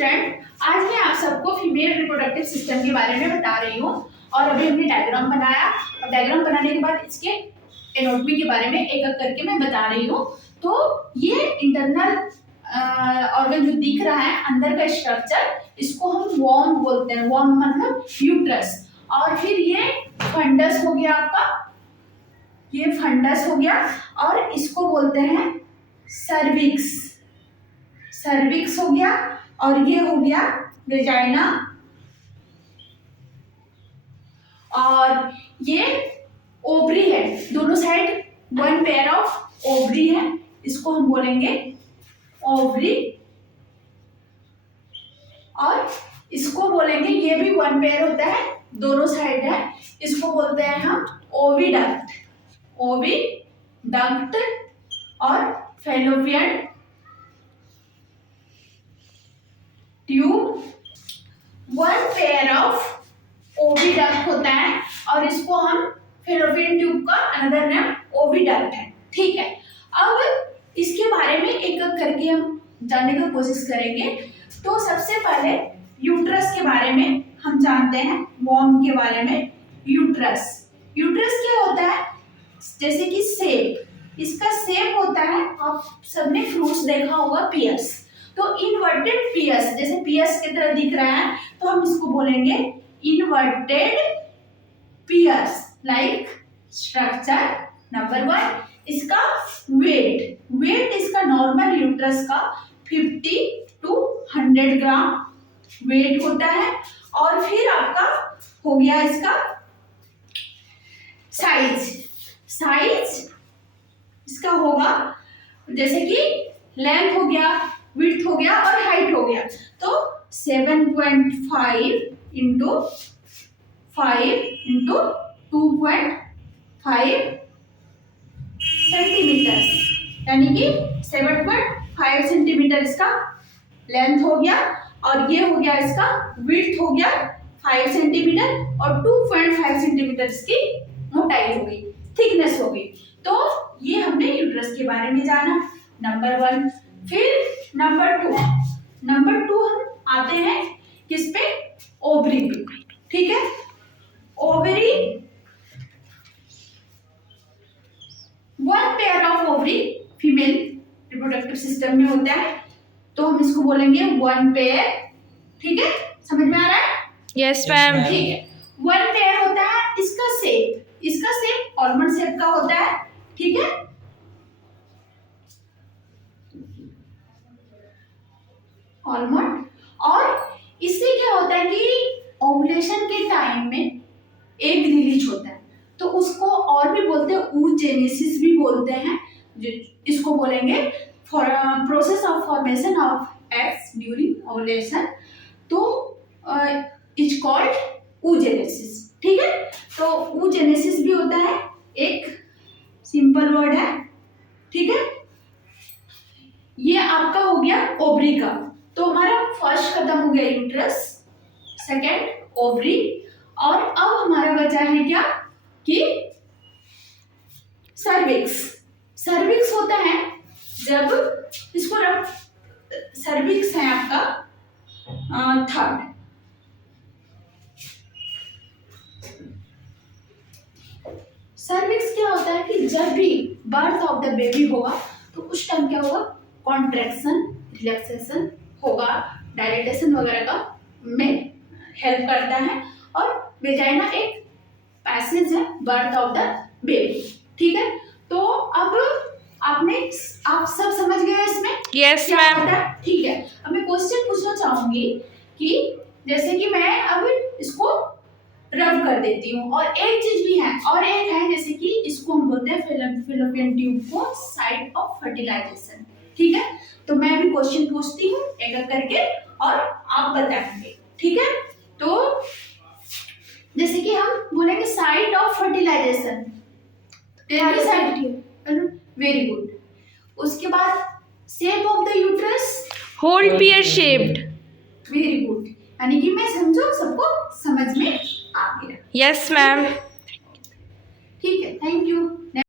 Student, आज मैं आप सबको फीमेल रिप्रोडक्टिव सिस्टम के बारे में बता रही हूँ। और अभी हमने डायग्राम बनाया और डायग्राम बनाने के बाद इसके एनाटॉमी के बारे में एक एक करके मैं बता रही हूँ। तो ये इंटरनल ऑर्गन जो दिख रहा है अंदर का स्ट्रक्चर, इसको हम वॉर्म बोलते हैं। वॉर्म मतलब यूट्रस। और फिर ये फंडस हो गया आपका, ये फंडस हो गया। और इसको बोलते हैं सर्विक्स, सर्विक्स हो गया। और ये हो गया वेजाइना। और ये ओवरी है, दोनों side one pair of ovary है, इसको हम बोलेंगे ओवरी। और इसको बोलेंगे, ये भी वन पेयर होता है, दोनों साइड है, इसको बोलते हैं हम ओविडक्ट, ओविडक्ट। और fallopian tube, one pair of oviduct होता है और इसको हम फैलोपियन ट्यूब का अनदर नेम ओविडक्ट है। ठीक है, अब इसके बारे में एक एक करके हम जानने की कोशिश करेंगे। तो सबसे पहले यूट्रस के बारे में हम जानते हैं, वॉर्म के बारे में। यूट्रस, यूट्रस क्या होता है? जैसे कि सेप, इसका सेप होता है, आप सबने फ्रूट्स देखा होगा, पियर्स। तो इन्वर्टेड पियर्स, जैसे पियर्स की तरह दिख रहा है, तो हम इसको बोलेंगे inverted pear like structure. Number 1, इसका वेट, वेट इसका नॉर्मल यूट्रस का 50 to 100 ग्राम वेट होता है। और फिर आपका हो गया इसका साइज, साइज इसका होगा जैसे कि लेंथ हो गया, विड्थ हो गया और हाइट हो गया। तो 7.5 इंटू 5 इंटू 2.5 सेंटीमीटर, यानी कि 7.5 सेंटीमीटर इसका लेंथ हो गया। और ये हो गया इसका विड्थ हो गया 5 सेंटीमीटर और 2.5 सेंटीमीटर इसकी मोटाई हो गई, थिकनेस हो गई। तो ये हमने यूट्रस के बारे में जाना, नंबर 1। फिर नंबर 2 हम आते हैं किस पे? ओवरी पे। ठीक है, ovary, one pair of ovary female reproductive system में होता है, तो हम इसको बोलेंगे वन पेयर। ठीक है, समझ में आ रहा है? Yes ma'am. ठीक है, वन पेयर होता है। इसका शेप आलमंड शेप का होता है। ठीक है, आलमंड। और इससे क्या होता है कि ओवुलेशन के टाइम में एग रिलीज होता है, तो उसको और भी बोलते हैं oogenesis भी बोलते हैं। इसको बोलेंगे process of formation of eggs during ovulation, तो इज कॉल्ड oogenesis। ठीक है, तो oogenesis भी होता है, एक सिंपल वर्ड है। ठीक है, ये आपका हो गया ओवरी का। तो हमारा फर्स्ट खत्म हो गया यूट्रस, सेकेंड ओवरी। और अब हमारा बचा है क्या कि सर्विक्स। सर्विक्स होता है जब इसको सर्विक्स है आपका थर्ड। सर्विक्स क्या होता है कि जब भी बर्थ ऑफ द बेबी होगा तो उस टाइम क्या होगा? कॉन्ट्रैक्शन, रिलैक्सेशन होगा, डायलेटेशन वगैरह का में हेल्प करता है। और वेजाइना एक पैसेज है बर्थ ऑफ द बेबी। ठीक है, तो अब आप सब समझ गए इसमें? Yes ma'am. ठीक है, अब मैं क्वेश्चन पूछना चाहूंगी कि जैसे कि मैं अब इसको रब कर देती हूँ, और एक चीज भी है, और एक है जैसे कि इसको हम बोलते हैं फैलोपियन ट्यूब को साइट ऑफ फर्टिलाइजेशन। ठीक है, तो मैं भी क्वेश्चन पूछती हूँ एक एक करके और आप बताएंगे। ठीक है, तो जैसे कि हम बोलेंगे site of fertilization, very good. उसके बाद shape of the uterus, whole pear shaped. Very good, यानी कि मैं समझो सबको समझ में आ गया। Yes ma'am. ठीक है, थैंक यू।